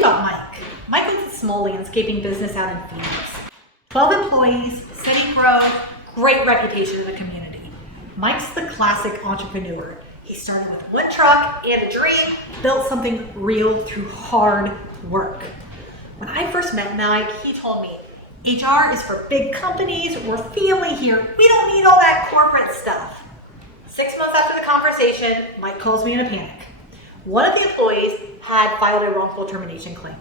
you about Mike. Mike owns a small landscaping business out in Phoenix. 12 employees, steady growth, great reputation in the community. Mike's the classic entrepreneur. He started with one truck and a dream, built something real through hard work. When I first met Mike, he told me, HR is for big companies, we're family here, we don't need all that corporate stuff. 6 months after the conversation, Mike calls me in a panic. One of the employees had filed a wrongful termination claim.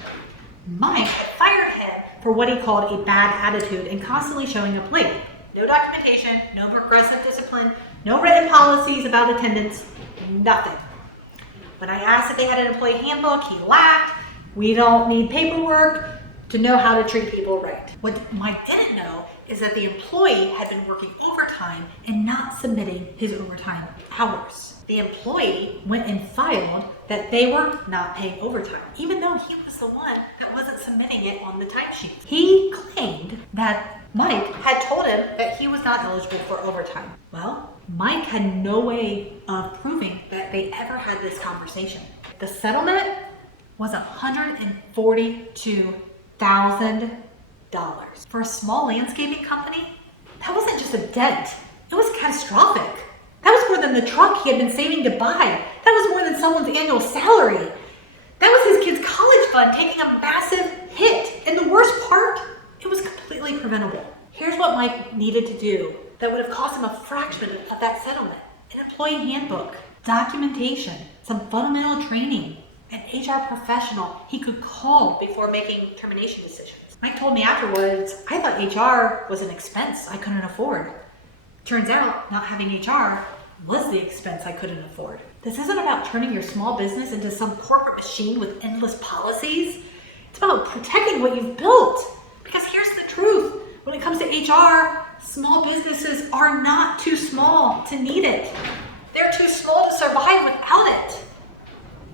Mike had fired him for what he called a bad attitude and constantly showing up late. No documentation, no progressive discipline, no written policies about attendance, nothing. When I asked if they had an employee handbook, he laughed. We don't need paperwork to know how to treat people right. What Mike didn't know is that the employee had been working overtime and not submitting his overtime hours. The employee went and filed that they were not paying overtime, even though he was the one that wasn't submitting it on the timesheet. He claimed that Mike had told him that he was not eligible for overtime. Well, Mike had no way of proving that they ever had this conversation. The settlement was $142,000. For a small landscaping company, that wasn't just a dent, it was catastrophic. That was more than the truck he had been saving to buy. That was more than someone's annual salary. That was his kid's college fund taking a massive hit. And the worst part, it was completely preventable. Here's what Mike needed to do that would have cost him a fraction of that settlement. An employee handbook, documentation, some fundamental training, an HR professional he could call before making termination decisions. Mike told me afterwards, I thought HR was an expense I couldn't afford. Turns out, not having HR was the expense I couldn't afford. This isn't about turning your small business into some corporate machine with endless policies. It's about protecting what you've built. Because here's the truth. When it comes to HR, small businesses are not too small to need it. They're too small to survive without it.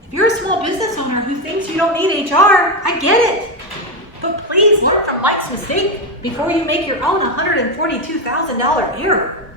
If you're a small business owner who thinks you don't need HR, I get it. But please learn from Mike's mistake before you make your own $142,000 error.